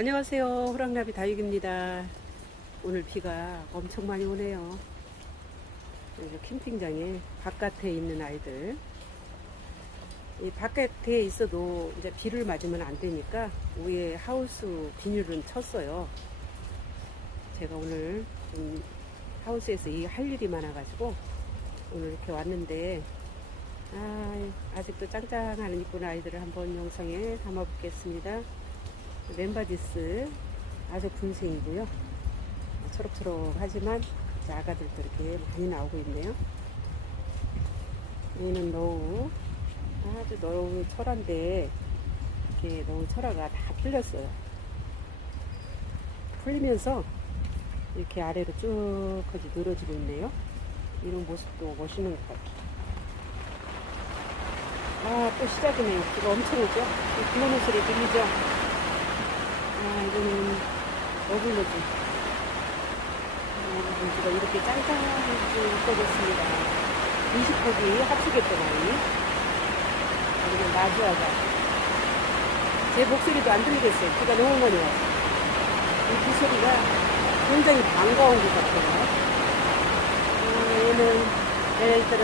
안녕하세요. 호랑나비 다육입니다. 오늘 비가 엄청 많이 오네요. 여기 캠핑장에 바깥에 있는 아이들. 이 바깥에 있어도 이제 비를 맞으면 안 되니까 위에 하우스 비닐은 쳤어요. 제가 오늘 좀 하우스에서 이 할 일이 많아가지고 오늘 이렇게 왔는데 아, 아직도 짱짱하는 이쁜 아이들을 한번 영상에 담아보겠습니다. 멤바디스 아주 군생이고요. 초록초록하지만 아가들도 이렇게 많이 나오고 있네요. 얘는 너우 아주 너우 철한데 이렇게 너우 철화가 다 풀렸어요. 풀리면서 이렇게 아래로 쭉까지 늘어지고 있네요. 이런 모습도 멋있는 것 같아요. 아, 또 시작이네요. 비가 엄청 오죠? 비 오는 소리 들리죠? 아, 이거는 러블로즈. 러블로즈가 이렇게 짱짱하게 예뻐졌습니다. 20폭이 합치겠던 아이. 그리고 마주아가. 제 목소리도 안 들리겠어요. 비가 너무 많이 와서. 이비 소리가 굉장히 반가운 것 같아요. 아, 얘는, 얘네들은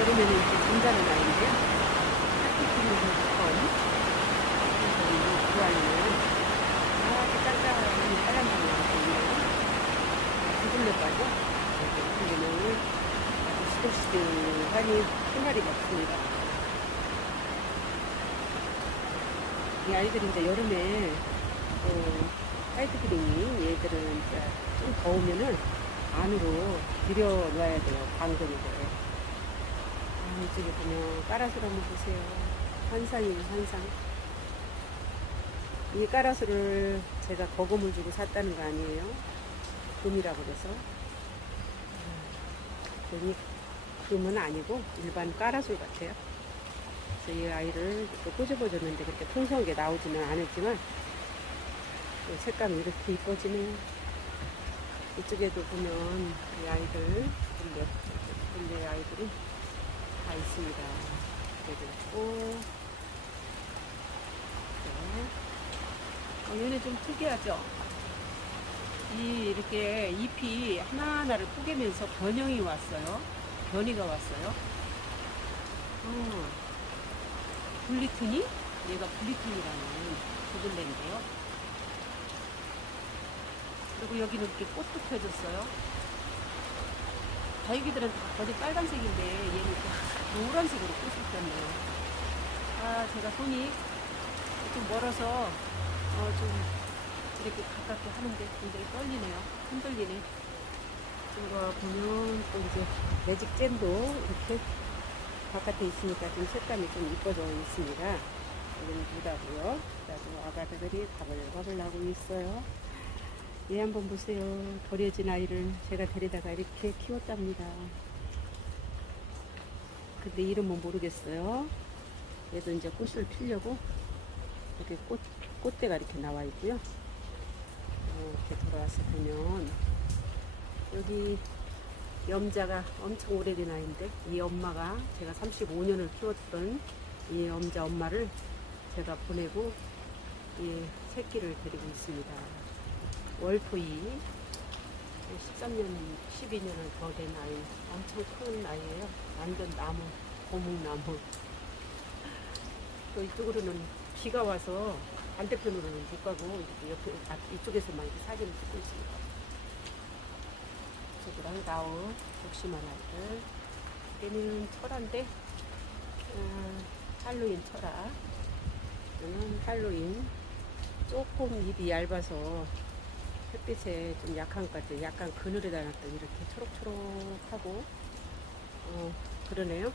여름에는 이렇게 잠자는 아이인데요. 핫피티는 건. 그 아이는 아주 짱짱한 빨간색이 있거든요. 두들려가죠. 여기는 아주 시들시들하니 생활이 없습니다. 이 아이들이 이제 여름에 어, 사이드그린이 얘들은 이제 좀 더우면은 안으로 들여놔야 돼요. 방근이를. 아, 이쪽에 보면 까라솔 한번 보세요. 환상이에요, 환상. 이 까라솔을 제가 거금을 주고 샀다는 거 아니에요? 금이라고 그래서. 아, 금이, 금은 아니고 일반 까라솔 같아요. 그래서 이 아이를 또 꼬집어 줬는데 그렇게 풍성하게 나오지는 않았지만 또 색감이 이렇게 이뻐지네요. 이쪽에도 보면 이 아이들, 근데, 근데 아이들이 다 있습니다. 여기도 있고, 네. 어, 얘네 좀 특이하죠? 이 이렇게 잎이 하나하나를 뿌개면서 변형이 왔어요. 변이가 왔어요. 어, 블리튼이? 얘가 블리튼이라는 두들레인데요. 그리고 여기는 이렇게 꽃도 펴졌어요. 다육이들은 다 거의 빨간색인데 얘는 또 노란색으로 꽃을 폈네요. 아, 제가 손이 좀 멀어서 어, 좀 이렇게 가깝게 하는데 굉장히 떨리네요. 흔들리네. 이거 보면 또 이제 매직 잼도 이렇게 바깥에 있으니까 좀 색감이 좀 이뻐져 있습니다. 여기는 무다고요. 무다고 아가들이 바글바글 나고 있어요. 얘 한번 보세요. 버려진 아이를 제가 데려다가 이렇게 키웠답니다. 근데 이름은 모르겠어요. 얘도 이제 꽃을 피려고 이렇게 꽃, 꽃대가 이렇게 나와 있고요. 어, 이렇게 돌아와서 보면 여기 염자가 엄청 오래된 아이인데 이 엄마가 제가 35년을 키웠던 이 염자 엄마를 제가 보내고 이 새끼를 데리고 있습니다. 월토이 13년, 12년을 더 된 아이, 엄청 큰 아이예요. 완전 나무, 고목나무. 또 이쪽으로는 비가 와서 반대편으로는 못 가고 이렇게 옆에 아, 이쪽에서만 이렇게 사진을 찍고 있습니다. 저기랑 나우, 독심한 아이들. 얘는 철화인데 어, 할로윈 철화. 얘는 할로윈. 조금 잎이 얇아서 햇빛에 좀 약한 것 같아요. 약간 그늘에다 놨더니 이렇게 초록초록하고, 어, 그러네요.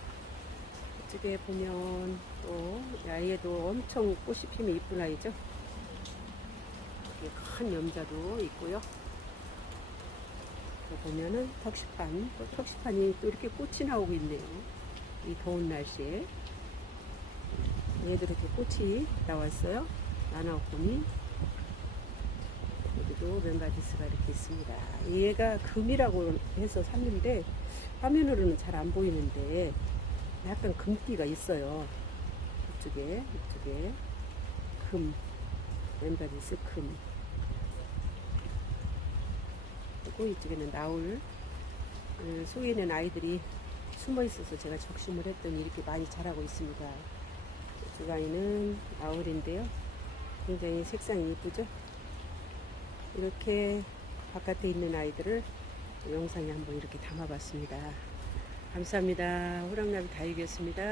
이쪽에 보면 또, 아이에도 엄청 꽃이 피면 이쁜 아이죠. 이렇게 큰 염자도 있고요. 또 보면은 턱시판, 또 턱시판이 또 이렇게 꽃이 나오고 있네요. 이 더운 날씨에. 얘도 이렇게 꽃이 나왔어요. 나나오콘이. 여기도 멤바디스가 이렇게 있습니다. 얘가 금이라고 해서 샀는데 화면으로는 잘 안 보이는데 약간 금기가 있어요. 이쪽에, 이쪽에. 스큼 왼발이 스큼 그리고 이쪽에는 나올 음, 속에 있는 아이들이 숨어 있어서 제가 적심을 했더니 이렇게 많이 자라고 있습니다. 두 가위는 나올인데요. 굉장히 색상이 이쁘죠? 이렇게 바깥에 있는 아이들을 영상에 한번 이렇게 담아봤습니다. 감사합니다. 호랑나비 다육이었습니다.